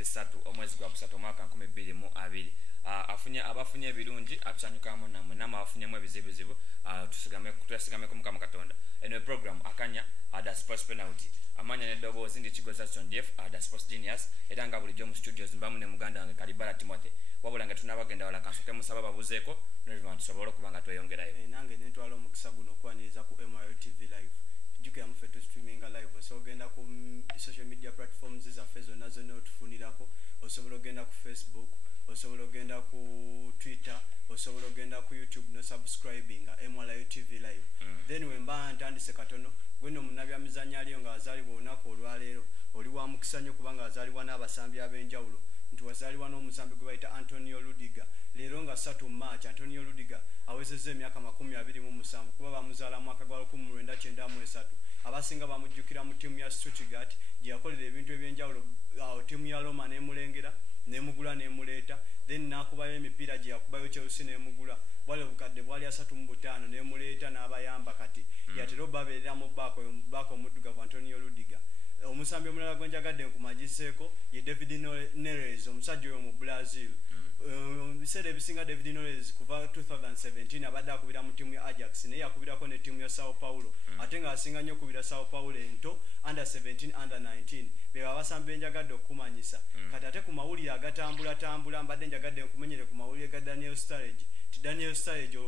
3 omwezi gwa kusatu omwaka 2022 abafunye ebirungi atusanyukamu namwe abafunyemu ebizibuzibu tusigame ku Mukama Katonda. Eno program akanya the sports penalty amanya n'eddoboozi ndi Kigoza Sondief the sports genius era nga bulijjo mu studios mbamu ne muganda wange Kalibala Timothy wabula nga tunabagenda wala kansoke musaba babuzeeko n'ebiva tusobole okubanga tweyongerayo. Nange nentwala omukisa guno okwaniriza ku MRTV live jukira muffe tu streaming live so ogenda ku social media platforms zaffe zonna zonna otufunirako osobola ogenda ku Facebook osobola ogenda ku Twitter osobola ogenda ku YouTube no subscribing MRTV live then wemba ntandise katono gweno munabya mizanya aliyo nga azalibwa olunaku olwaleero oli wa mukisa nnyo kubanga azalibwa n'abasambi ab'enjawulo nti wazalibwa n'omusambi gwe bayita Antonio Rudiger leero nga 3 March Antonio Rudiger awezezza emyaka 27 kuba bamuzaala mwaka gwa 1993 abasinga bamujjukira mu ttiimu ya Stuttgart gye yakolera ebintu ebyenjawulo ttiimu ya Roma n'emulengera n'emugula n'emuleeta then n'akubayo emipiira gye yakubayo Chelsea n'emugula bwali obukadde bwali 35 n'emuleeta n'abayamba kati yatera obabeerera mu baako omuddugavu Antonio Rudiger. Omusambi omulala gwenjagadde nkumagiseeko ye David Neres omusajja oyo mu Brazil. Biseera ebisinga David Neres kuva 2017 abadde akubira mu ttiimu ya Ajax naye yakubirako ne ttiimu ya Sao Paulo ate nga asinga nnyo okubira Sao Paulo ento under 17 under 19 be abasambi benjagadde okumanyisa kati ate ku mawulire agatambula mbadde njagadde nkumenyere ku mawulire ga Daniel Sturridge Daniel Sturridge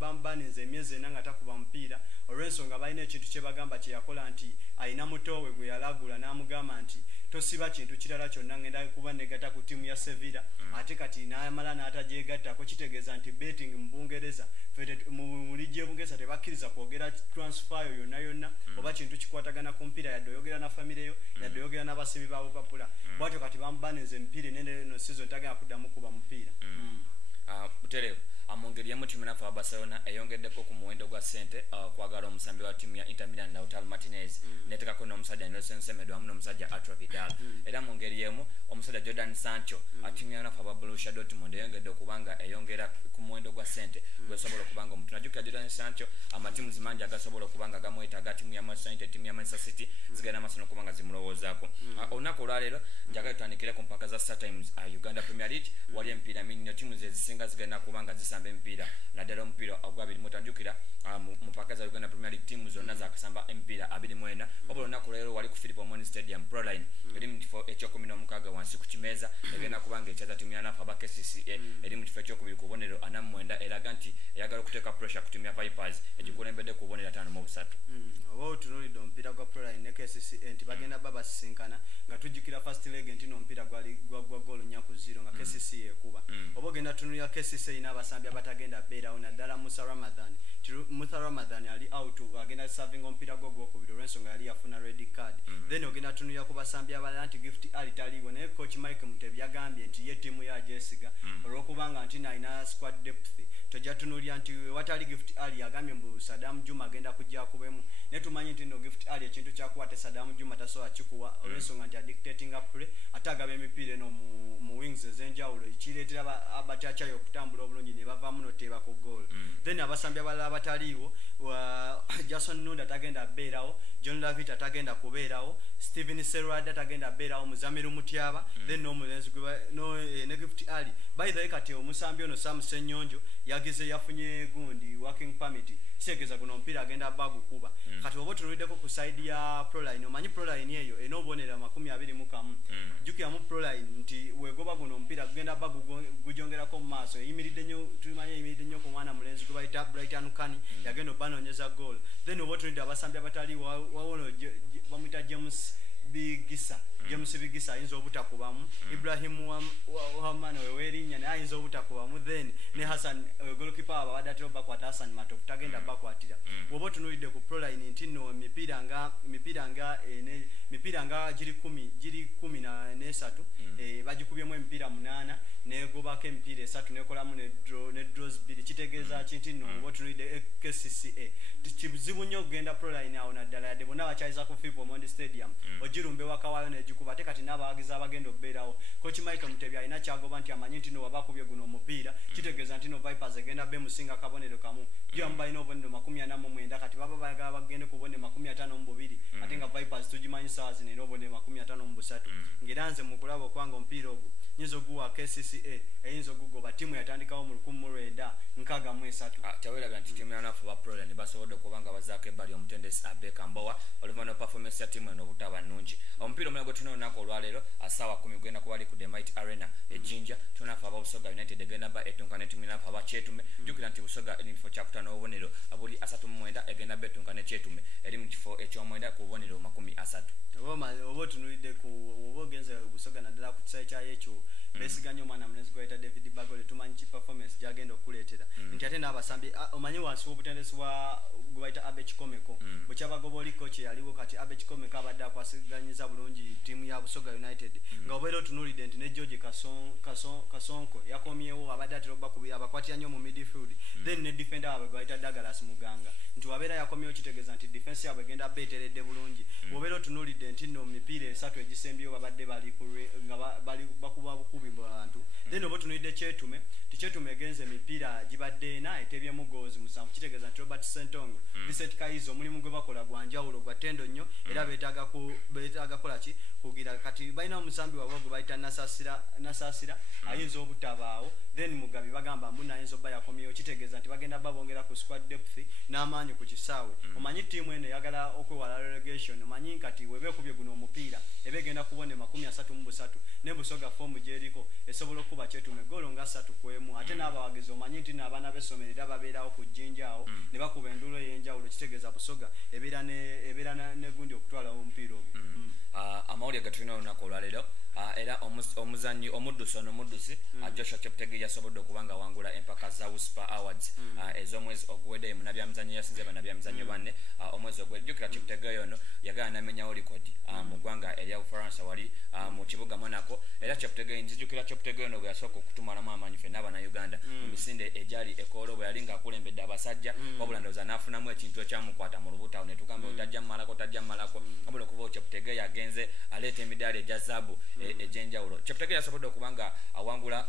bambaninze emyezi 4 nga takuba mupiira olw'ensonga balina ekintu kye bagamba kye yakola nti ayina mutowe gwe yalagula n'amugamba nti tosiba kintu kirala kyonna ngenda kuba negata ku ttiimu ya Sevilla ate kati n'amala n'atajegattako kitegeeza nti betting mu Bungereza mu ligi y'Obungereza tebakkiriza kwogera transfer yonna oba kintu kikwatagana ku mpiira yadde oyogera na famire yo yadde oyogera n'abasibi baabo papula bwatyo kati bambaninze emipiira enene season tagenda kuddamu kuba mupiira. Buterevu amongeri ya timu ya Barcelona eyongeddeko ku muwendo gwa sente kwagala omusambi wa timu ya Inter Milan Lautaro Martinez netekako n'omusajja Nelson Semedo amu n'omusajja Arturo Vidal era mungeri yemu omusajja Jordan Sancho timu ya Borussia Dortmund eyongedde okubanga eyongera ku muwendo gwa sente gwesobola okubanga omuntu najjukira Jordan Sancho amatimu zimanji agasobola okubanga gamwetaaga timu ya Manchester United timu ya Manchester City zigenda masono okubanga zimulowoozaako olunaku olwaleero njagala tutandikire ku mpaka za Star Times Uganda Premier League wali empiira mingi timu zezisinga zigenda kubanga zisamba empiira naddala omupiira ogwabiri mutanjukira mu mpaka za Uganda Premier League timu zonna zakasamba empiira 24 wabula olunaku leero wali ku Philip Omondi Stadium Proline eri mu kifo ekyokumin'omukaaga wansi ku kimeeza egenda kubanga ekyaza timu ya Nafa KCCA eri mu kifo ekyokubiri ku bubonero 49 eraga nti eyagala okuteeka pressure ku timu ya Vipers egikulembedde ku bubonero 5-3 oba otunuulidde omupiira gwa Proline ne KCCA nti bagenda babasisinkana nga tujjukira first leg nti n'omupiira gwali gwa goal 4-0 nga KCCA ekuba oba ogenda tunulira KCCA n'abasambi abatagenda beerawo naddala Musa Ramadan ali out agenda serving omupiira gw'okubiri olw'ensonga yali yafuna red card then ogenda tunulira ku basambi abalala nti Gift Ali taliiwo naye coach Mike Mutebi yagambye nti ye ttiimu ya Jessica olw'okubanga nti naina squad depth tojja tunulira nti watali Gift Ali yagambye mbu Saddam Juma agenda kujja kubemu ne tumanyi nti no Gift Ali ekintu kyakuwate Saddam Juma tasobola kikuwa olw'ensonga nti dictating up play ate agaba emipiira eno mu wings ez'enjawulo ekireetera abatyachayo okutambula obulungi ne bavaamu noteeba ku goal then abasambi abalala abataliiwo Jason Nunda tagenda beerawo John Lavita tagenda kubeerawo Steven Serwada tagenda beerawo Muzamiru Mutyaba then n'omulenzi ne Gift Ali by the way kati omusambi ono Sam Senyonjo yagize yafunye gundi working permit kitegeeza guno omupiira agenda bagu kuba kati oba tunuliddeko ku side ya Proline omanyi Proline eyo enoobonera 21 jjukira mu Proline nti wegoba guno omupiira gugenda bagu gujongerako mu maaso eyimiridde nnyo tumanyi eyimiridde nnyo ku mwana mulenzi gwe bayita Brighton Kani yagenda obanoonyeza goal then oba tunulidde abasambi abatali wawono bamuyita James Bigisa ayinza obutakubamu Ibrahim Wamana wewerinnya naye ayinza obutakubamu then ne Hassan goalkeeper abadde atera bakwata Hassan Matovu tagenda bakwatira woba tunulidde ku Proline nti no emipiira nga giri 13 bagikubyemu emipiira 8 negobako emipiira 3 nekolamu ne draw those bid kitegeeza kinti no botunide KCCA kibuzibu nnyo okugenda proline awo naddala yadde bonna bakyayiza ku Philip Omondi Stadium ogirumbe wakawayo negikuba ate kati n'abawagizi abagenda obbeerawo Coach Michael Mutebi alina kyagoba nti amanyi nti no wabakubye guno omupiira kitegeeza nti no Vipers egenda be musinga kabonero kamu gyo mbalina obonero 49 kati baba bayagala bagende ku bone 52 ate nga Vipers tugimanyi sawa zino era obonero 53 ngera nze mu kulaba okwanga omupiira ogwo nyizo guwa KCCA eyinzo gugoba timu yatandikawo mu 1963 tawera nti timu yanafu ba pro ne basobodo kubanga bazake bali omutendesi Abeka Mbowa oluvano performance ya timu eno butaba nungi omupiira omulago tuno nako olwalero asawa 10 gwenda kubali ku The Might Arena ejinja tunafa aba Busoga United egenda ba etunkane timu nafa aba Chetume jukira nti Busoga eri mfo kyakutana obonero abuli 39 egenda betunkane Chetume eri mu kifo ekyomwenda ku obonero 30 obo tunulide ku obogenze Busoga naddala ku kisayi kya yecho besiganye omwana mlezi gweta David Bagole tumanyi ki performance jagenda okuletera nti ate n'abasambi omanyi wansi w'obutendesi wa gwaita Abech Komeko bw'kyabagoboli coach yaliwo kati Abech Komeko abadde akwasiganyiza bulungi timu ya Busoga United nga obeera tunulide nti ne George Kasonko yakomyewo abadde atera bakubira abakwatira nnyo mu midfield then ne defender abwe gwaita Douglas Muganga nti wabeera yakomyewo kitegeeza nti defense yabwe egenda beeteredde bulungi obeera tunulide nti no mipiira esatu egisembyewo babadde bali bakuba bukubi bantu then obo tunulide Chetume egenze mipiira gibadde ena etebyemu goals musanvu kitegeeza nti Robert Sentongo Vincent Kaizo omulimu gwe bakola gwanjawulo gwa tendo nnyo era beetaaga kola ki kugira kati balina omusambi wabwe gwe bayita Nasasira ayinza obutabaawo then Mugabi bagamba mbuna ayinza obba yakomyewo kitegeeza nti bagenda babongera ku squad depth n'amaanyi ku kisaawe omanyi tiimu eno eyagala okwewala relegation omanyi kati webeekubye guno omupiira ebegenda kubone 33 ne Busoga form gyeriko esobola okuba Chetume golo nga 3-1 ate n'abawagizi omanyi nti n'abaana b'essomero babeerawo ku jjinja awo ne bakuba endulo ey'enjawulo kitegeeza Busoga ebeera ne gundi okutwala omupiira ogwo amawulire gatulina olunaku olwaleero era omuzanyi omuddusi Joshua Cheptegei yasobodde okubanga wangula empaka za Whisper Awards ez'omwezi oguwedde munabyamizanyo yasinze banabyamizanyo banne omwezi oguwedde jjukira Cheptegei ono yagala namenyawo likodi mu ggwanga erya Bufaransa wali mu kibuga Monaco era Cheptegei nzijukira Cheptegei ono bwe yasooka okutumalamu amaanyi ffenna Abannayuganda mu misinde egyali ekoolo bwe yali ng'akulembedde abasajja wabula ndowooza n'afunamu ekintu ekyamukwata mu lubuto ne tugamba otajja mmalako wabula okuva Cheptegei agenze aleeta emidaala egya zaabu ejenjawulo Cheptegei yasobodde okubanga awangula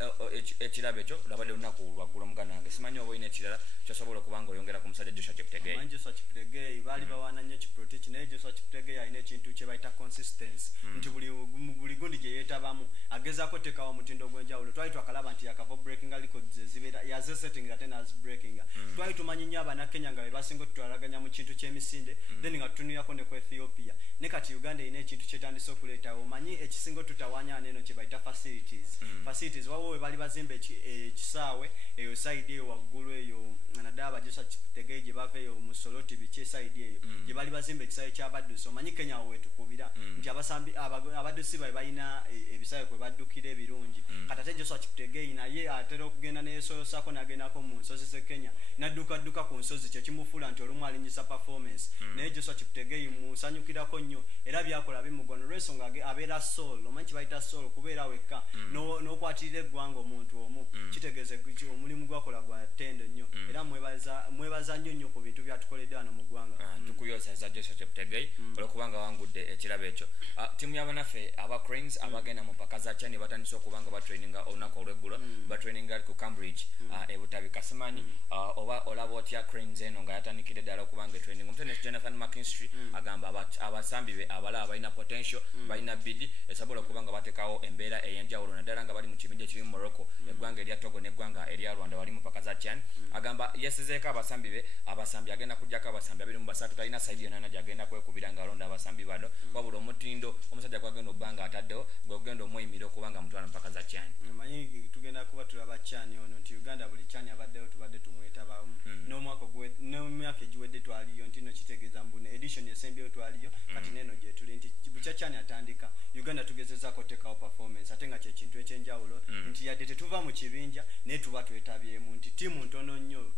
ekirabo ekyo labadde lunaku lwaggulu muganange simanyi oba olina ekirala kyosobola okubanga oyongera ku musajja Joshua Cheptegei Joshua Cheptegei baali bawaana nnyo kiprotiki naye Joshua Cheptegei alina ekintu kye bayita consistency nti buli gundi gye yeetabamu agezaako teekawo omutindo gw'enjawulo twali twakalaba nti yakava breaking records ezibeera yaze setting ate nazi breaking twali tumanyi nnyo Abannakenya nga be basinga otutwalaganya mu kintu ky'emisinde then nga tutunuyako ne ku Ethiopia ne kati Uganda erina ekintu kyetandise okuleetawo omanyi ekisinga tutawanya neno kye bayita facilities wawo we bali bazimba ekisaawe eyo side eyo waggulu eyo nadaba Joshua Cheptegei gye bava eyo mu Soroti biki side eyo gye bali bazimba ekisaawe ky'abaddusi omanyi Kenya we tukubira nti abaddusi babe balina ebisaawe kwe baddukira ebirungi kati ate Joshua Cheptegei naye atera okugenda neyesolosako n'agendako mu nsozi z'e Kenya n'adduka ku nsozi kye kimufuula nti olumu alinyisa performance naye Joshua Cheptegei musanyukirako nnyo era byakola bimugwa n'olwensonga abeera soul omanyi kibayita soul kubeera wekka n'okwatirira eggwanga omuntu omu kitegeeze omulimu gwakola gwa tendo nnyo era mwebaza nnyo ku bintu byatukoledde wano mu ggwanga tukuyozaza Joshua Cheptegei olwokubanga wangudde ekirabo ekyo tiimu y'abanaffe aba Cranes abagenda mu mpaka za Chani batandise okubanga batraininga olunaku olw'eggulo batraininga ku Cambridge ebutabika simanyi oba olaba otya Cranes eno nga yatandikidde ddala okubanga etraining omutendesi Jonathan McKinstry agamba abasambi be abalaba balina potential balina bidi esobola okubanga bateekawo embeera ey'enjawulo naddala nga bali mu kibinja ekiri mu Morocco eggwanga erya Togo n'eggwanga erya Rwanda wali mu mpaka za Chani agamba yesizeeko abasambi agenda kujjako abasambi 23 talina saidi yonna gyagenda kwekubira nga alonda abasambi bano wabula omutindo omusajja gwagenda obbanga ataddewo gwegenda omweyimira okubanga mutwala mpaka za Chani manyi tugenda kuba tulaba Chani ono nti Uganda buli Chani abaddewo tubadde tumwetabamu n'omwaka egiwedde twaliyo nti no kitegeeza mbune edition esembyeyo twaliyo kati neno gye tuli nti bukya Chani atandika Uganda tugezezaako teekawo performance ate nga kyekintu ekyenjawulo nti yadde tetuva mu kibinja naye tuba twetabyemu nti tiimu ntono nnyo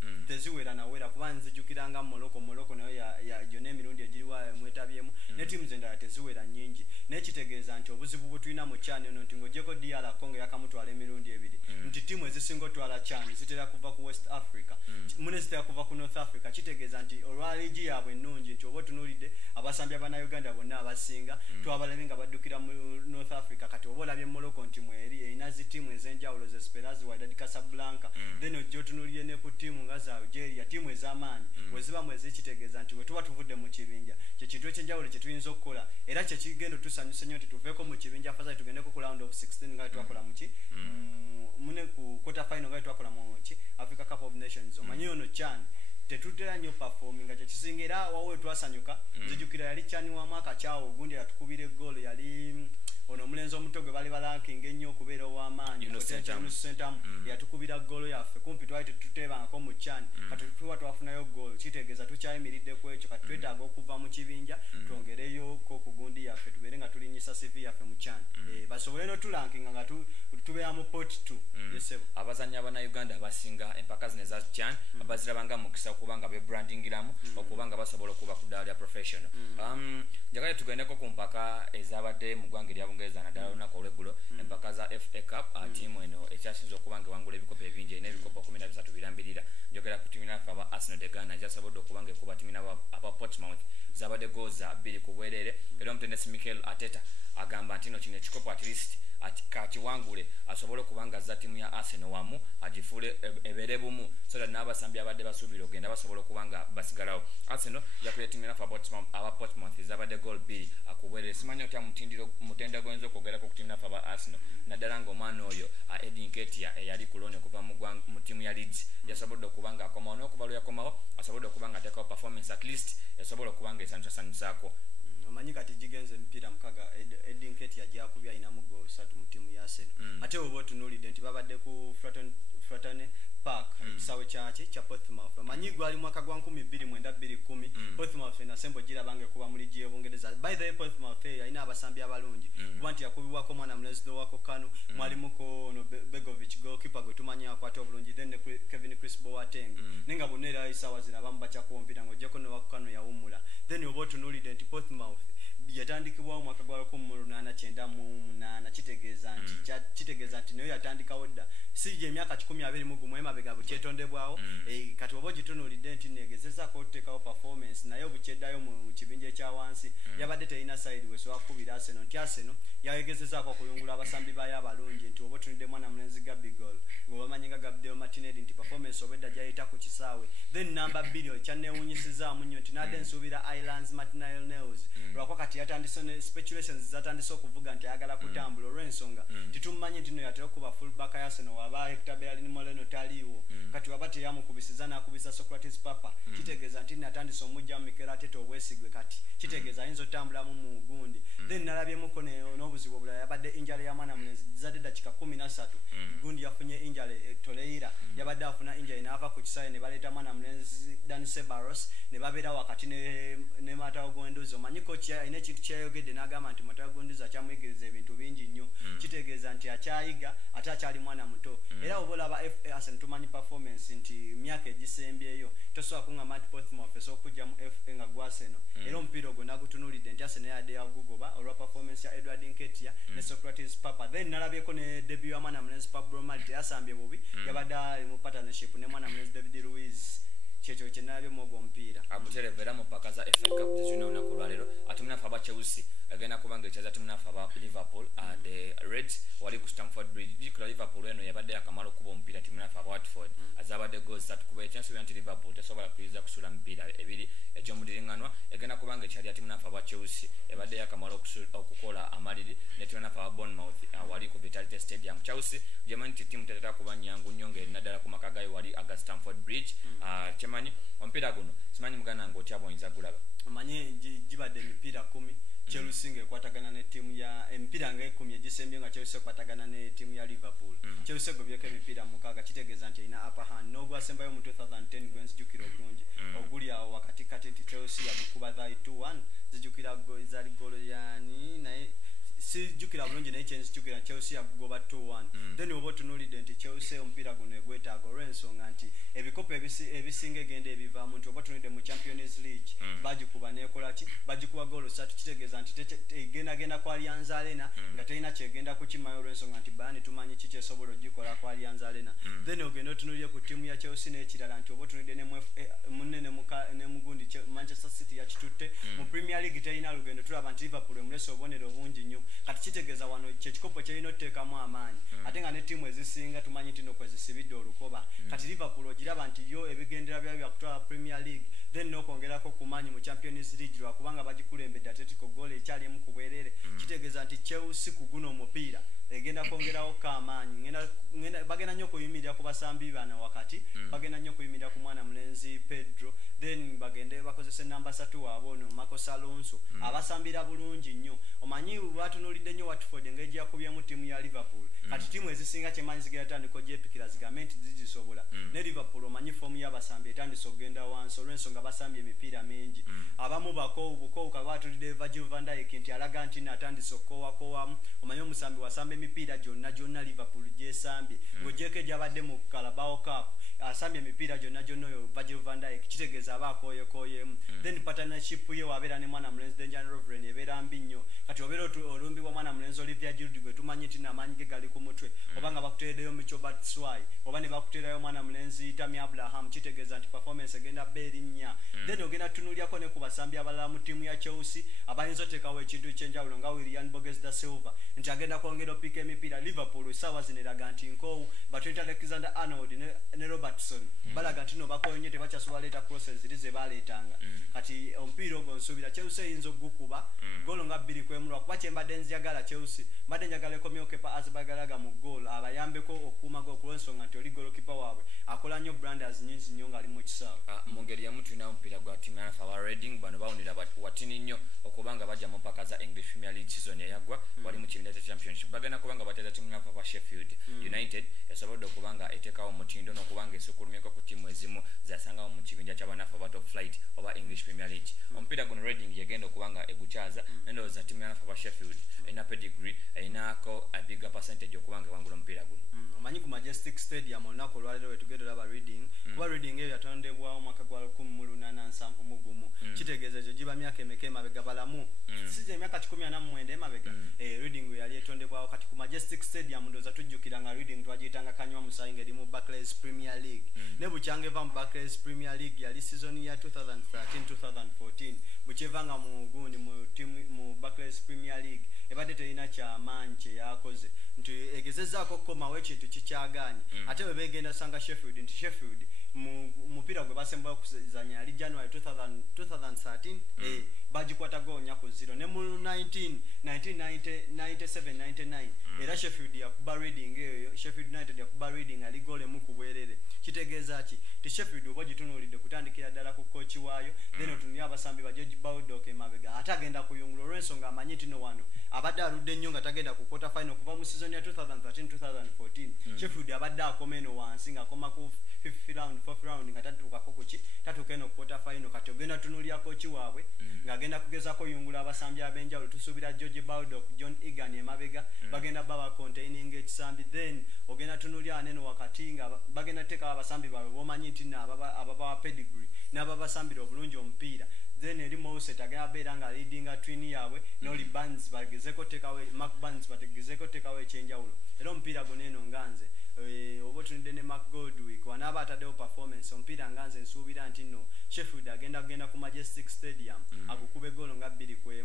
teziwera nawera kuba nzijukiranga Morocco nayo ya jone emirundi egiriwa mwetabyemu ne timu zendala teziwera nnyingi nekitegeeza nti obuzibu butulina mu CHAN eno nti ng'ogyeko DR Congo yakamutwala emirundi ebiri nti timu ezisinga otwala CHAN zitera kuva ku West Africa mune zitera kuva ku North Africa kitegeeza nti olwaligi yaabwe ennungi nti oba otunuulidde abasambi abannayuganda bonna abasinga twabalabye nga baddukira mu North Africa kati oba olabye Morocco nti mweri erina zitiimu ez'enjawulo ze Esperance Wydad Casablanca then ojja otunuulire ne ku tiimu nga za Algeria tiimu ez'amaanyi bwe ziba mwezi kitegeeza nti bwe tuba tuvudde mu kibinja kye kintu ekyenjawulo kye tuyinza okukola era kye kigenda otusanyusa nnyo nti tuveeko mu kibinja afadhali tugendeko ku round of 16 nga twakola mu ki mune ku quarter final nga twakola mu ki Africa Cup of Nations omanyi ono CHAN tetutera nnyo performing nga kyekisinga era wawe twasanyuka nzijukira yali CHAN wa mwaka kyawo gundi yatukubira egoolo yali ono omulenzi omuto gwe bali balankinga ennyo okubeera ow'amaanyi Centam yatukubira goolo yaffe kumpi twali tetuteebangako mu CHAN kati tuba twafunayo goolo kitegeeza tukyayimiridde ku ekyo kati twetaaga okuva mu kibinja twongereyoko ku gundi yaffe tubeere nga tulinyisa CV yaffe mu CHAN basobole notulankinga nga tubeera mu pot 2 yesebo abazannyi abannayuganda abasinga empaka zino eza CHAN bazirabanga mukisa okuba nga bebrandingiramu okuba nga basobola okuba ku ddaala lya professional njagala tugendeko ku mpaka ezabadde mu ggwanga erya Bungereza naddala olunaku olweggulo empaka za FA Cup tiimu eno ekyasinze okuba nga wangula ebikopo ebingi erina ebikopo 13 birambirira njogera ku tiimu naffe aba Arsenal de Ghana gyasobodde okuba nga ekuba tiimu aba Portsmouth zabadde gooza 2 ku bwereere era omutendesi Mikel Arteta agamba nti no kino ekikopo at least kakiwangule asobole okuba nga azza tiimu ya Arsenal wamu agifuule ebeere bumu so that n'abasambi abadde basuubira ogenda basobola okuba nga basigalawo Arsenal yakuye tiimu naffe aba Portsmouth zabadde goal 2 akubwereere simanyi otya mutenda goyinza okwogerako ku tiimu naffe aba Arsenal naddala ng'omwana oyo Eddie Nketiah eyali ku looni okuva mu tiimu ya Leeds yasobodde okuba nga akomawo n'okuva lwe yakomawo asobodde okuba nga ateekawo performance at least esobola okuba nga esanyusasanyusaako omanyi kati gigenze emipiira mukaga Eddie Nketiah gyakubya ayinamu goal 3 mu tiimu ya Arsenal ate oba otunuulidde nti babadde ku Fratton Park ekisaawe kya Portsmouth omanyi gwali mwaka gwa 2009-2010 Portsmouth enasembo girabanga ekuba mu ligi y'Obungereza by the way Portsmouth yalina abasambi abalungi kuba nti yakubibwako mwana mulezi wako Kanu mwalimuko ono Begovic goalkeeper gwe tumanyi akwata obulungi then ne Kevin Chris Boateng nenga bonna era isaawa zino abamu bakyakumpira ng'ojjeko ne wako Kanu yawummula then oba otunuulidde nti Portsmouth yatandikibwawo mwaka gwa 1898 kitegeeza nti nayo yatandikawo dda si gye emyaka 21 emabega bukyetondebwawo kati oba ogitunuulidde nti negezezaako otuteekawo performance naye obukyeddayo mu kibinja ekya wansi yabadde terina side wesobola kukubira Arsenal nti Arsenal yagezezaako okuyungula abasambi baayo abalungi nti oba otunidde mwana mulenzi Gabigol gwe bamanyi nga Gabriel Martinelli nti performance obedda gyayita ku kisaawe then number 2 kyanneewunyisizaamu nnyo nti nadde nsuubira Islands Martinelli Nails lwakwa kati yatandise ne speculations zatandise okuvuga nti ayagala kutambula olw'ensonga titumanyi nti no yatera okuba fullback ya Arsenal waba Hector Bellerin Moreno taliiwo kati waba teyamukubisiza n'akubisa Socrates Papa kitegeeza nti natandise omujja mu Mikel Arteta obwesigwe kati kitegeeza ayinza otambulamu mu gundi then nalabyemuko n'obuzibu obulala yabadde injale ya mwana mulenzi zadde dakika 13 gundi yafunye injale Toleira yabadde afuna injale n'ava ku kisaawe ne baleeta mwana mulenzi Dani Ceballos ne babeera wakati ne Matao Guendouzi omanyi kochi ayina ekintu kyayogedde n'agamba nti Matao Guendouzi akyamuyigiriza ebintu bingi nnyo kitegeeza nti akyayiga ate akyali mwana muto era oba olaba FA Arsenal tumanyi performance nti myaka egisembyeyo tosobola kuŋŋamba nti Portsmouth esobola okujja mu FA nga gwa Arsenal era omupiira ogwo nagutunuulidde nti Arsenal yadde yagugoba olwa performance ya Edward Nketiah ne Socrates Papa then nalabyeko ne debut ya mwana mulenzi Pablo Mari teyasambye bubi yabadde ali mu partnership ne mwana mulenzi David Luiz kyekyo kye nalabye mu ogwo omupiira abutereva era mu mpaka za FA Cup zezirina olunaku olwaleero atimu naffe aba Chelsea agenda kuba nga ekyaza timu naffe aba Liverpool the Reds wali ku Stamford Bridge jikula Liverpool eno yabadde yakamala okuba omupiira timu naffe aba Watford azabadde goals 3 kuba ekyensuubira nti Liverpool tesobola kuyinza kusula mipiira ebiri egy'omudiringanwa egenda kuba nga ekyali timu naffe aba Chelsea ebadde yakamala okukola amaliri ne timu naffe aba Bournemouth wali ku Vitality Stadium Chelsea gyemanyi nti timu tetera kuba nyangu nnyo ng'erina ddala ku maka gayo wali aga Stamford Bridge kyemanyi omupiira guno simanyi muganda ng'otyaba oyinza gulaba omanyi gibadde emipiira 10 Chelsea ng'ekwatagana ne tiimu ya emipiira nga 10 egisembye nga Chelsea ekwatagana ne tiimu ya Liverpool Chelsea egobyeko emipiira 6 kitegeeza nti erina upper hand n'ogwasembayo mu 2010 gwenzijukira obulungi oguli awo wakati kati nti Chelsea yagukuba 2-1 zijukira zali golo yani naye sijukira bulungi naye kyenzijukira Chelsea yagugoba 2-1 then oba otunuulidde nti Chelsea omupiira guno egwetaaga olw'ensonga nti ebikopo ebisinga egenda ebivaamu nti oba tunidde mu Champions League bagikuba nekola ki bagikuba goolo 3 kitegeeza nti genda ku Allianz Arena nga terina kyegenda kukimayo olw'ensonga nti Bayern tumanyi ki kyesobola ogikola ku Allianz Arena then ogenda otunulire ku ttiimu ya Chelsea n'ekirala nti oba tunidde munene ne mugundi Manchester City yakitutte mu Premier League terina lugendo tulaba nti Liverpool emulese obubonero bungi nnyo kati kitegeeza wano kyekikopo kyerina otuteekamu amaanyi ate nga ne ttiimu ezisinga tumanyi nti nokwezisibidde olukoba kati Liverpool ogiraba nti yo ebigendera byayo byakutwala Premier League then n'okwongerako ku maanyi mu Champions League lwakubanga bagikulembedde Atletico goal ekyali emu ku bwerere kitegeeza nti Chelsea ku guno omupiira egenda kwongerawo kamaanyi bagenda nnyo okuyimirira ku basambi bana wakati bagenda nnyo okuyimirira ku mwana mulenzi Pedro then bagende bakozese namba 3 waabo ono Marcos Alonso abasambira bulungi nnyo omanyi batunulidde nnyo Watford engeri yakubyemu ttiimu ya Liverpool kati ttiimu ezisinga kyemanyi zigenda tandika gyepikira zigamenti zigisobola ne Liverpool omanyi foomu y'abasambi etandise okugenda wansi olw'ensonga basambye emipiira mingi abamu bukowu kabatulidde Virgil van Dijk nti alaga nti natandise okukoowamu omanyi omusambi wasamba emipiira gyonna Liverpool gyesambye ng'ogyeko egyabadde mu Carabao Cup asambye emipiira gyonna oyo Virgil van Dijk kitegeeza aba akooyeemu then partnership ye wabeera ne mwana mulenzi Dejan Lovren ebeera mbi nnyo kati obeera olumbibwa mwana mulenzi Olivia Giroud gwe tumanyi nti n'amaanyi ge gali ku mutwe oba nga bakuteereddeyo Micho Batshuayi oba ne bakuteerayo mwana mulenzi Tammy Abraham kitegeeza nti performance egenda beeri nnya then ogenda tunuulyako ne ku basambi abalala mu ttiimu ya Chelsea abayinza oteekawo ekintu ekyenjawulo nga Willian Borges da Silva nti agenda kwongera opika emipiira Liverpool essaawa zino eraga nti nkoowu Trent Alexander-Arnold ne Robertson balaga nti no bakoonye tebakyasobola leeta crosses ziri ze baleetanga kati omupiira ogwo nsuubira Chelsea eyinza ogukuba goolo nga 2-1 lwakuba kyembadde nziyagala Chelsea mbadde njagala ekomyewo Kepa Arrizabalaga mu goal abayambeko okukuuma goal kulw'ensonga nti oli goalkeeper waabwe akola nnyo blunders nnyingi nnyo ng'ali mu kisaawe mu ngeri yamu tulina omupiira gwa ttiimu ya Alpha Reading bano bawunira watini nnyo okubanga bajja mu mpaka za English Premier League season eyaggwa wali mu kibiina kya Championship bagenda kubanga bateeza ttiimu ya Alpha Sheffield United esobodde okubanga eteekawo omutindo n'okubanga esukulumyeko ku ttiimu ezimu zasangawo mu kibinja ky'abanafu aba top flight oba English Premier League omupiira guno Reading yegenda okubanga egukyaza nendowooza ttiimu ya Alpha Sheffield erina pedigree erinako a bigger percentage okubanga ewangula omupiira guno omanyi ku Majestic Stadium olunaku olwaleero wetugenda olaba Reading kuba Reading eyo yatondebwawo mwaka gwa 1871 kitegeeza ekyo giba myaka emeka emabega balamu si gye emyaka 19 emabega Reading we yali etondebwawo kati ku Majestic Stadium ndowooza tujjukira nga Reading twagiyitanga kanywa musayi ng'eri mu Barclays Premier League ne bukyanga eva mu Barclays Premier League yali season ya 2013-2014 bukyevanga mu gundi mu Barclays Premier League ebadde terina kyamaanyi kyeyakoze nti egezezaako okukomawo ekintu kikyaganye ate bwe begenda sanga Sheffield nti Sheffield mupiira gwe basembayo kuzanya yali January 2013 bagikwata goonya ku 0 ne mu 1997-99 era Sheffield yakuba Reading eyo Sheffield United yakuba Reading ali goal emu ku bwerere kitegeeza ki ti Sheffield oba gitunuulidde kutandikira ddala ku kooki waayo then otunulira abasambi ba George Baldock emabega ate agenda kuyungula olw'ensonga amanyi nti no wano abadde aludde nnyo nga tagenda ku quarter final kuva mu season ya 2013-2014 Sheffield abadde akoma eno wansi ng'akoma ku 4th round nga tatuukako kuki tatuuka eno quarter final kati ogenda tunuulira kooki waabwe ng'agenda kugezaako yungula abasambi ab'enjawulo tusuubira George Baldock John Egan emabega bagenda baba containing ekisambi then ogenda tunuulira aneno wakati nga bagenda teekawo abasambi baabwe bomanyi nti ababawa pedigree n'ababasambira obulungi omupiira then eri Mouset agenda beera nga leadinga twin yaabwe n'oli Barnes bagezeko tekawe Mark Barnes bategezeko tekawe ekyenjawulo era omupiira gwo neeno nganze oba otunidde ne Mark Goldwick wanaaba ataddewo performance omupiira nganze nsuubira nti no Sheffield agenda ku Majestic Stadium agukube goolo nga 2-1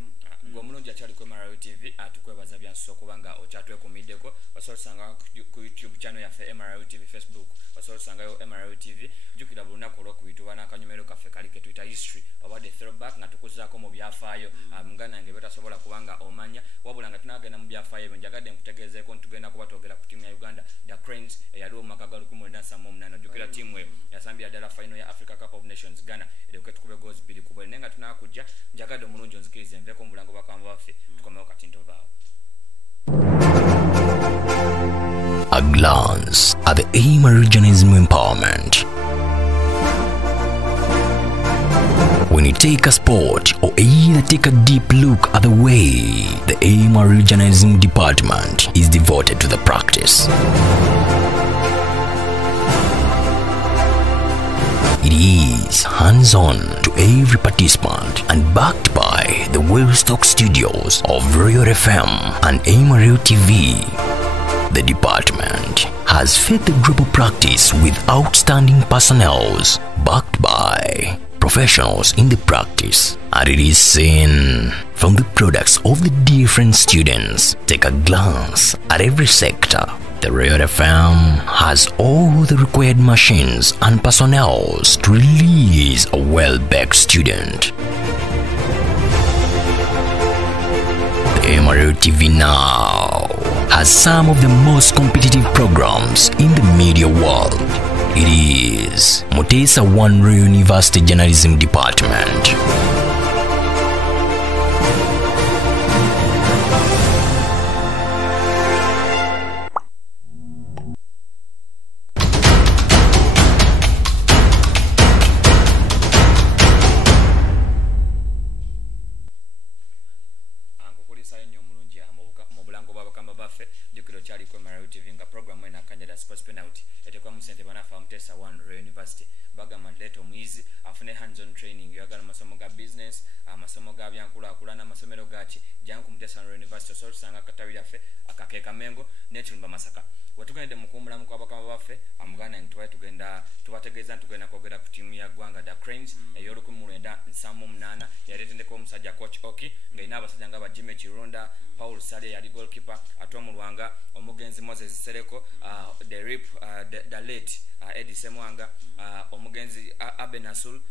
ng'omulungi akyali ku MRL TV atukwebaza byansusa okubanga okyatwekumiddeko osobola osanga ku YouTube channel yaffe MRL TV Facebook osobola osangayo MRL TV jjukira buli lunaku olwokubituba n'akanyomero kaffe kali ke tuyita history oba the throwback nga tukuzaako mu byafaayo nga nange betasobola kubanga omanya wabula nga tunagenda mu byafaayo ebyo njagadde nkutegeezeeko ntitugenda kuba twogera ku ttiimu ya Uganda the Cranes eyaliwo mu mwaka ga 1998 ojjukira ttiimu eyo yasambira ddala final ya Africa Cup of Nations Ghana eryoke tukube goals 2-0 naye nga tunakujja njagadde omulungi onzikirize nveeko mu bulango bwakamba baffe tukomewo kati ntovaawo. A glance at the AIM Regionalism Empowerment. When you take a sport or either take a deep look at the way the AIM Regionalism Department is devoted to the practice. is hands-on to every participant and backed by the well-stocked studios of Royal FM and Amarillo TV. The department has fed the group of practice with outstanding personnel backed by professionals in the practice, and it is seen from the products of the different students. Take a glance at every sector. The Royal FM has all the required machines and personnel to release a well-backed student. The Amarillo TV now has some of the most competitive programs in the media world. It is Mutesa One Royal University Journalism Department. Sports penalty etekwa musente banafa Mutesa One Royal University bagamba leto mwizi afune hands-on training yagala masomo ga business amasomo ga byankula akulana amasomero gachi janku Mutesa One Royal University so sanga katawira fe akakeka mengo netumba Masaka watugende mukumbula mu kwabakama bafe amugana ntwaye tugenda tubategeza tugenda kogera ku timu ya Gwanga da Cranes eyoluku mulenda nsamu munana yaletendeko omusajja coach Oki ngaina abasajja ngaba Jimmy Chirunda Paul Sale yali goalkeeper atwa mu Lwanga omugenzi Moses Sereko the rip the late Eddie Semwanga omugenzi Abenasul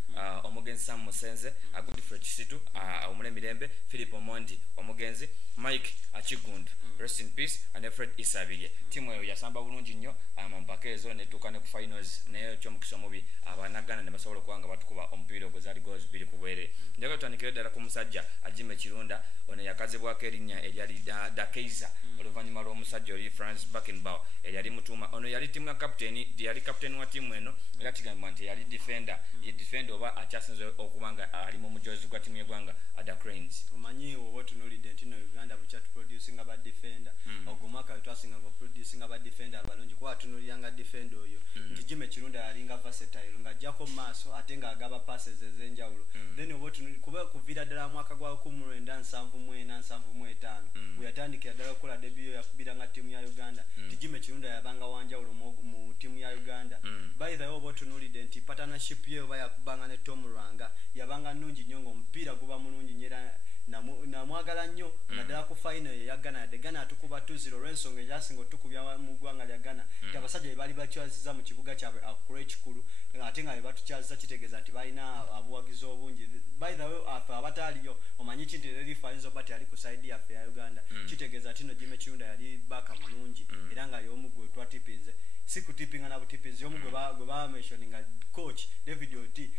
omugenzi Sam Musenze Godfrey Chisitu omulemirembe Philip Omondi omugenzi Mike Achigundu rest in peace and Fred Isabile timu eyo yasamba bulungi nnyo amampakezo netukane ku finals nayo kyo mukisomobi abanagana ne basobola kwanga batukuba omupiira ogozali goals bili kubwere njagala tuandikire ddala ku musajja Ajime Kirunda ono yakazibwako erinnya eryali da Kaiser oluvannyuma lw'omusajja oli France Beckenbauer eryali mutuma ono yali timu ya captain yali captain wa timu eno era kigamba nti yali defender ye defender oba akyasinze okubanga ali mu mujozi gwa timu y'eggwanga da Cranes omanyi obo tunulidde ntino Uganda buchat producing aba defender ogumaka twasinga ngo producing aba defender abalungi kwa tunuliyanga defender oyo nti Jimmy Kirunda yalinga versatile nga jako maso atenga agaba passes ezenjawulo then obo kuba kuvira ddala mwaka gwa 1974 uyatandikira ddala kola debut yakubira nga timu ya Uganda nti Jimmy Kirunda yabanga wanjawulo mu timu ya Uganda by the way obo tunulidde nti partnership ye oba yakubanga ne Tom Rwanga yabanga nnungi nnyo ng'omupiira guba mulungi nyera na mwagala nnyo naddala ku final ya Ghana de Ghana atukuba 2-0 rensonga ekyasinga otukubya mu ggwanga lya Ghana abasajja bali bakyaziza mu kibuga kyabwe akure kikulu ate nga batukyaziza kitegeeza nti balina abuwagizi obungi by the way afa abataaliyo omanyi kinti reli faizo bati ali ku side yaffe ya Uganda kitegeeza tino Jimmy Kirunda yali baka mulungi era nga yomugwe twatipinze siku tipinga na butipinze yomugwe ba mentioninga coach David Oti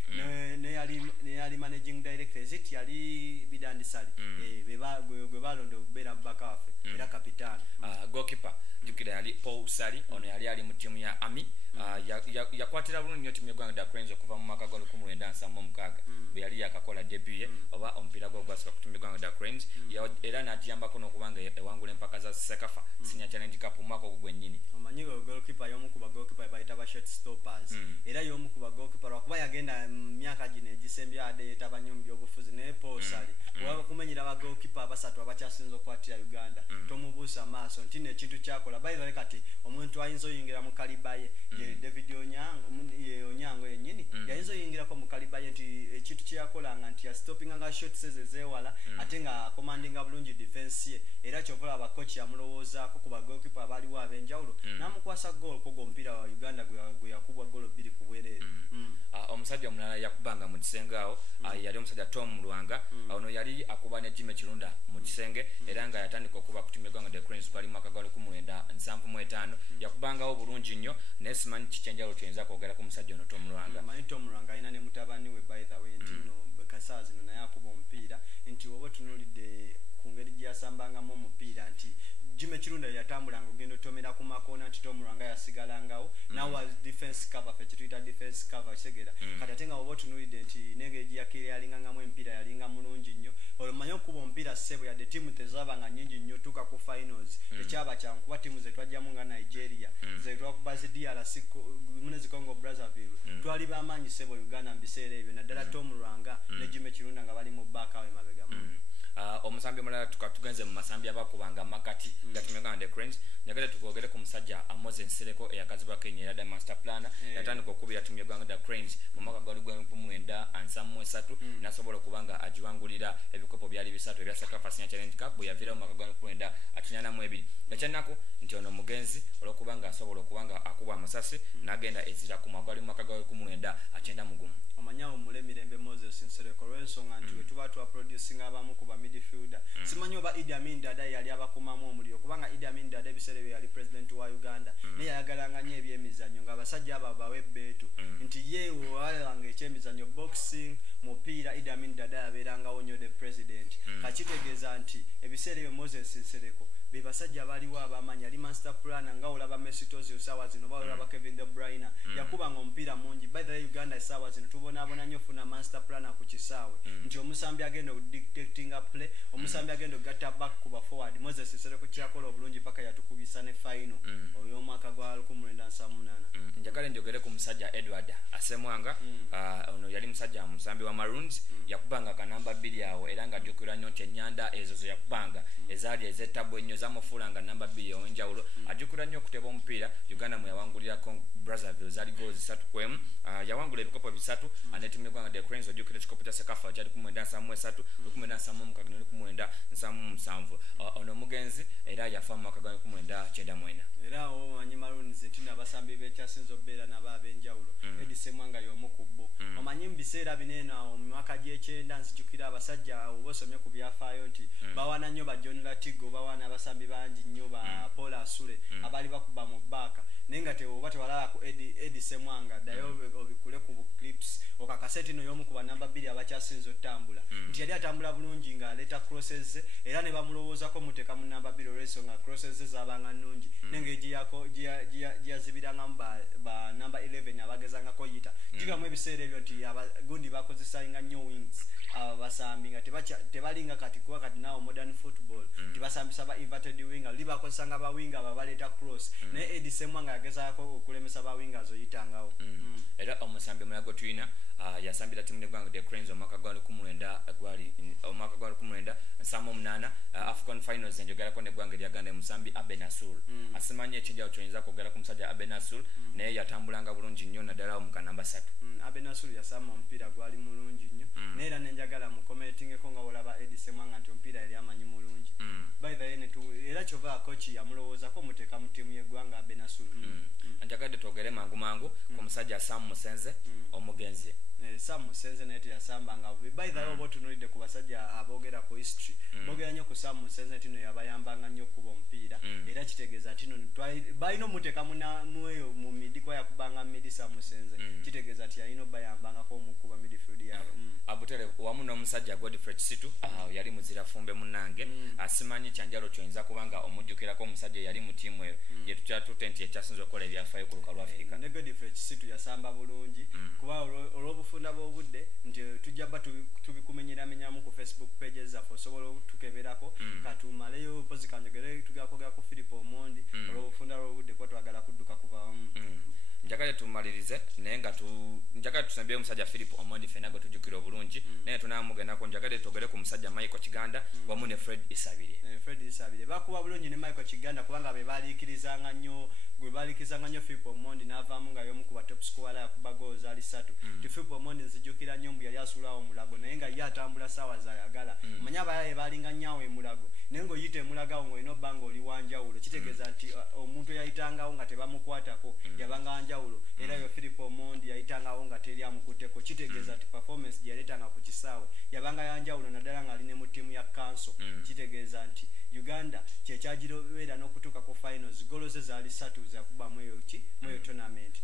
ne yali managing director ziti yali bidandisali gwe balondo bera bakafe era kapitani goalkeeper jukira yali Paul Sali ono yali mu timu ya Army yakwatira bulungi nnyo timu y'eggwanga da Cranes okuva mu mwaka gwa 1976 bwe yali yakakola debut ye oba omupiira gwa gwasika ku timu y'eggwanga da Cranes era n'agiyambako n'okubanga ewangula empaka za Sekafa Senior Challenge Cup mu mwaka ogwo gwennyini omanyi goalkeeper y'omu ku ba goalkeeper bayita ba shot stoppers era y'omu ku ba goalkeeper lwakuba yagenda myaka gino egisembya ade yetaba nnyo mu byobufuzi naye Paul Sali waba kumenyera ba goalkeeper abasatu abakyasinza okukwatira Uganda tomubuusa maaso nti n'ekintu kyakola by the way kati omuntu ayinza oyingira mu kalibaye David Onyango yennyini yayinza oyingirako mu kalibaye nti ekintu kyeyakolanga nti yastoppinga nga shot zezewala ate nga commandinga bulungi defense ye era kyovola abakochi yamulowoozaako ku ba goalkeeper abaliwo ab'enjawulo n'amukwasa goal kogo omupiira wa Uganda gwe yakubwa goal 2 ku bwereere omusajja omulala yakubanga mu kisenge awo yali omusajja Tom Lwanga ono yali akuba ne Jimmy Kirunda mu kisenge era nga yatandika okuba ku timu y'eggwanga The Cranes kwali mwaka gwa 1975 yakubangawo bulungi nnyo naye simanyi kikyenjalo kyenza kwogera ku musajja ono Tom Lwanga manyi Tom Lwanga alina ne mutabani we by the way nti no kasaa zino naye akuba omupiira nti oba tunulidde ku ngeri gyeyasambangamo omupiira nti Jimmy Chirunda yatambulanga ogenda otomera ku makona nti Tom Lwanga yasigalangawo nawa defense cover fe kituyita defense cover segera kati ate nga oba otunuulidde nti nengeji yakiri yalingangamu empiira yalinga mulungi nnyo olumanya okuba omupiira ssebo yadde ttiimu tezabanga nnyingi nnyo tuuka ku finals tekyaba kyangu kuba ttiimu ze twajjamu nga Nigeria ze twakuba zi DRC Munezi Congo Brazzaville twali bamaanyi ssebo Uganda mu biseera ebyo naddala Tom Lwanga ne Jimmy Chirunda nga bali mu bakawe mabega omusambi omulala tugenze mu masambi abakubanga makati gatumegana the Cranes njagala tukwogere ku musajja Moses Nsereko eyakazibwa Kenya era master planner yatandika okubira timu y'eggwanga the Cranes mu mwaka gwali gw'emwenda ansamu 3 nasobola okubanga agiwangulira ebikopo byali bisatu ebya Sekafa Senior Challenge Cup bwe yavira mu mwaka gwali gw'emwenda atunyanamu ebiri yakyanako nti ono mugenzi olwokubanga asobola okubanga akubwa amasasi n'agenda ezira ku mwaka gwali gw'emwenda 90 omanyawo mulemirembe Moses Nsereko olw'ensonga nti we tuba twaproducinga abamu ku ba midfielder simanyi oba Idi Amin Dada yali abakumamu omuliro kubanga Idi Amin Dada ebiseera ebyo yali president wa Uganda naye yayagalanga nnyo ebyemizannyo nga abasajja abo bawe ebbeetu nti ye wewalanga ekyemizannyo boxing mupiira Idi Amin Dada yabeerangawo nnyo the president kakitegeeza nti ebiseera ebyo Moses Nsereko be basajja baliwo abamanyi ali master planner nga olaba Mesut Ozil sawa zino ba olaba Kevin De Bruyne yakubanga omupiira mungi by the way Uganda sawa zino tubonaabona nnyo funa master planner ku kisaawe nti omusambi agenda dictating a play omusambi agenda gatta back kuba forward Moses Nsereko kyakola obulungi paka yatukubisa ne final oyo omwaka gwa 1978 njagala njogere ku musajja Edward Asemwanga ono yali musajja musambi wa Maroons yakubanga kanamba 2 awo era nga jukira nnyo nti ennyanda ezo zo yakubanga ezaali ezetabo ennyo zamufulanga namba 2 ow'enjawulo ajukira nnyo okuteba omupiira Uganda mwe yawangulira Brazzaville zali goals 3-1 yawangula ebikopo 3 anetimu y'eggwanga the Cranes ojukira ekikopo kya Sekafa kyali 1973 1977 ono mugenzi era yafa mu mwaka gwa 1994 era omanyi Maroons tina abasambi b'ekyasinza obbeera nabo ab'enjawulo Eddie Semwanga y'omu ku bo omanyi mu biseera binene mu mwaka gy'ekyenda nzijukira abasajja oba osomye ku byafaayo nti bawana nnyo ba John Latigo bawana abasambi bangi nnyo ba Paul Asule abali bakuba mu bbaaka naye nga oba tewalaba ku Eddie Semwanga ddayo obikule ku clips okakaseti no y'omu ku banamba 2 abakyasinza ottambula nti yali atambula bulungi ng'aleeta crosses era ne bamulowoozako muteeka mu namba 2 olw'ensonga crosses zaabanga nnungi n'engeri gyeyazibiramu ba namba 11 abagezangako yita jigamu ebiseera ebyo nti gundi bakozesanga nnyo wings basambi nga tebalinga kati kuba kati naawo modern football tibasambisa ba inverted winger li bakozesanga ba winger ababaleeta cross naye Eddie Semwanga yagezaako okulemesa ba wingers oyitangawo era omusambi mulago tuyina yasambira timu y'eggwanga the Cranes omwaka gwa 1978 Afcon finals enjogerako n'eggwanga eryaganda emusambi Abenasul asimanyi ekinjawo kyoyinza kwogera ku musajja Abenasul naye yatambulanga bulungi nnyo naddala mu kanamba 3 Abenasul yasamba omupiira gwali mulungi nnyo naye era nenjagala mu commentingeko nga olaba Eddie Semwanga nti omupiira yali amanyi mulungi by the way era kyova kochi yamulowoozako muteeka mu tiimu y'eggwanga Abenasul njagadde twogere mangu ku musajja Sam Musenze omugenzi Sam Musenze naye teyasambanga bubi by the way oba otunuulidde ku basajja aboogera ku history boogera nnyo ku Sam Musenze tino yabayambanga nnyo kuba omupiira era kitegeeza tino balina omuteeka mueyo mu midikwa yakubanga midi Sam Musenze kitegeeza ti yalina obayambangako omukuba midfield yaabo abutere wamu n'omusajja Godfrey Kisitu yali muzira fumbe munnange asimanyi kyanjalo kyoyinza kubanga omujjukirako omusajja yali mu tiimu eyo ye tukyatutte nti ekyasinza okukola ebyafaayo ku luka lwa Afrika ne Godfrey Kisitu yasamba bulungi kuba olw'obufunda bw'obudde nti tujja ba tubikumenyeramenyamu ku Facebook pages zaffe osobola otukeberako katumaleyo pozi kanjogere tugakwogera ku Philip Omondi olw'obufunda bw'obudde kuba twagala kudduka kuva wamu njagala tumalirize naye nga njagala tusembye omusajja Philip Omondi fena gwe tujjukira obulungi naye tunaamugendako njagala twogere ku musajja Michael Kiganda wamu ne Fred Isabire bakuba bulungi ne Michael Kiganda kubanga be baliikirizanga nnyo Philip Omondi n'avaamu nga y'omu ku ba top scorer yakuba goals ali 3 ti Philip Omondi nzijjukira nnyo mbu yali asulawo omulago naye nga ye atambula saawa zayagala manya abayaye balinga nnyawo emulago naye ng'oyita emulagawo ng'olina obbanga oli wanjawulo kitegeeza nti omuntu yayitangawo nga tebamukwatako yabanga wanjawulo era yo Philip Omondi yayitangawo nga teri amukutteko kitegeeza nti performance gye yaleetanga ku kisaawe yabanga yanjawulo naddala ng'ali ne mu ttiimu ya council kitegeeza nti Uganda kyekyagirobeera n'okutuuka ku finals golo ze zaali 3 zakuba mu eyo tournament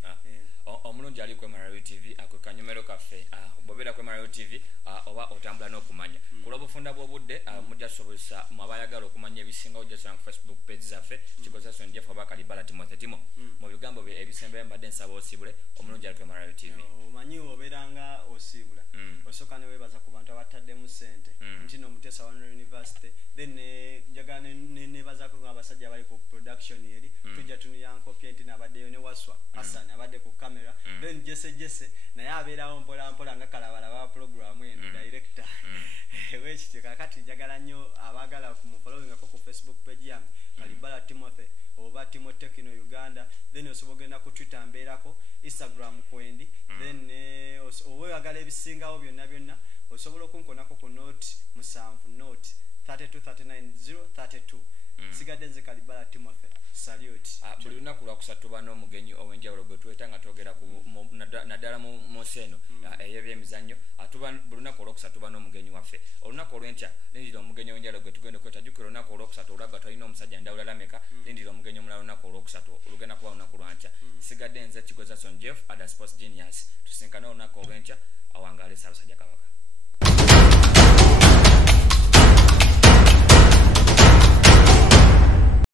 omulungi ali ku MRU TV akwe kanyomero kaffe bw'obeera ku Mario TV oba otambula n'okumanya ku lw'obufunda bw'obudde mujja sobosa mwabayagala okumanya ebisinga ojja ku Facebook page zaffe kikozesa Son Jeff oba Kalibala Timothy Timo mu bigambo bye ebisembe mbadde nsaba osibule omulungi atwe Mario TV omanyi obeeranga osibula osooka ne weebaza ku bantu abataddemu ssente nti no Mutesa University then njagala nebazaako ng'abasajja abali ku production eri tujja tunuyankopye nti nabaddeyo ne Waswa Hassan abadde ku camera then Jesse naye abeerawo mpola nga kalabalaba program eno director wekityo kakati njagala nnyo abaagala kumufollowingako ku Facebook page yange Kalibala Timothy oba Timo Tekino Uganda then osobola ogenda ku Twitter mbeerako Instagram kwendi then oweagala ebisingawo byonna osobola okunkonako ku note 32 sigadde nze Kalibala Timothy salute buli lunaku lwakusatu tuba n'omugenyi ow'enjawulo gwe tuweta nga twogera naddala mu seno ey'ebyemizannyo buli lunaku olwokusatu tuba n'omugenyi waffe olunaku olw'enkya lindira omugenyi ow'enjawulo gwe tugenda okwetajjukira olunaku olwokusatu olwagga twalina omusajja Ndawula Lameka lindira omugenyi omulala olunaku olwokusatu olugenda kuba olunaku lwankya sigadde nze Kigoza Son Jeff ada sports genius tusinkane olunaku olw'enkya awangaale Ssaabasajja Kabaka